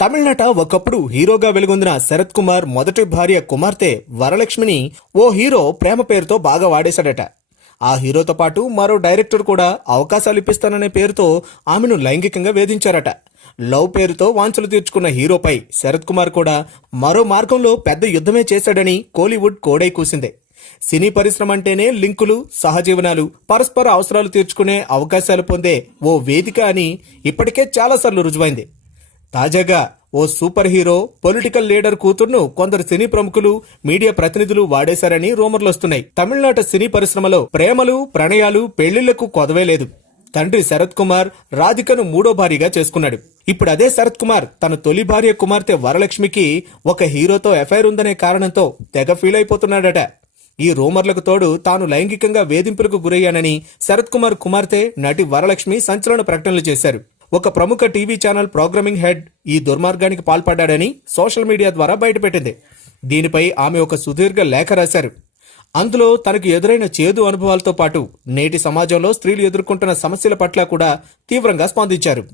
తమిళనాట ఒకప్పుడు హీరోగా వెలుగొందిన శరత్ కుమార్ మొదటి భార్య కుమార్తె వరలక్ష్మిని ఓ హీరో ప్రేమ పేరుతో బాగా వాడేశాడట. ఆ హీరోతో పాటు మరో డైరెక్టర్ కూడా అవకాశాలు ఇప్పిస్తాననే పేరుతో ఆమెను లైంగికంగా వేధించారట. లవ్ పేరుతో వాంఛలు తీర్చుకున్న హీరోపై శరత్ కుమార్ కూడా మరో మార్గంలో పెద్ద యుద్ధమే చేశాడని కోలీవుడ్ కోడై కూసింది. సినీ పరిశ్రమ అంటేనే లింకులు, సహజీవనాలు, పరస్పర అవసరాలు తీర్చుకునే అవకాశాలు పొందే ఓ వేదిక అని ఇప్పటికే చాలాసార్లు రుజువైంది. తాజాగా ఓ సూపర్ హీరో, పొలిటికల్ లీడర్ కూతుర్ను కొందరు సినీ ప్రముఖులు, మీడియా ప్రతినిధులు వాడేశారని రూమర్లు వస్తున్నాయి. తమిళనాట సినీ పరిశ్రమలో ప్రేమలు, ప్రణయాలు, పెళ్లిళ్లకు కొదవే లేదు. తండ్రి శరత్ కుమార్ రాధికను మూడో భార్యగా చేసుకున్నాడు. ఇప్పుడు అదే శరత్ కుమార్ తన తొలి భార్య కుమార్తె వరలక్ష్మికి ఒక హీరోతో ఎఫైర్ ఉందనే కారణంతో తెగ ఫీల్ అయిపోతున్నాడట. ఈ రూమర్లకు తోడు తాను లైంగికంగా వేధింపులకు గురయ్యానని శరత్ కుమార్ కుమార్తె నటి వరలక్ష్మి సంచలన ప్రకటనలు చేశారు. ఒక ప్రముఖ టీవీ ఛానల్ ప్రోగ్రామింగ్ హెడ్ ఈ దుర్మార్గానికి పాల్పడ్డాడని సోషల్ మీడియా ద్వారా బయటపెట్టింది. దీనిపై ఆమె ఒక సుదీర్ఘ లేఖ రాశారు. అందులో తనకు ఎదురైన చేదు అనుభవాలతో పాటు నేటి సమాజంలో స్త్రీలు ఎదుర్కొంటున్న సమస్యల పట్ల కూడా తీవ్రంగా స్పందించారు.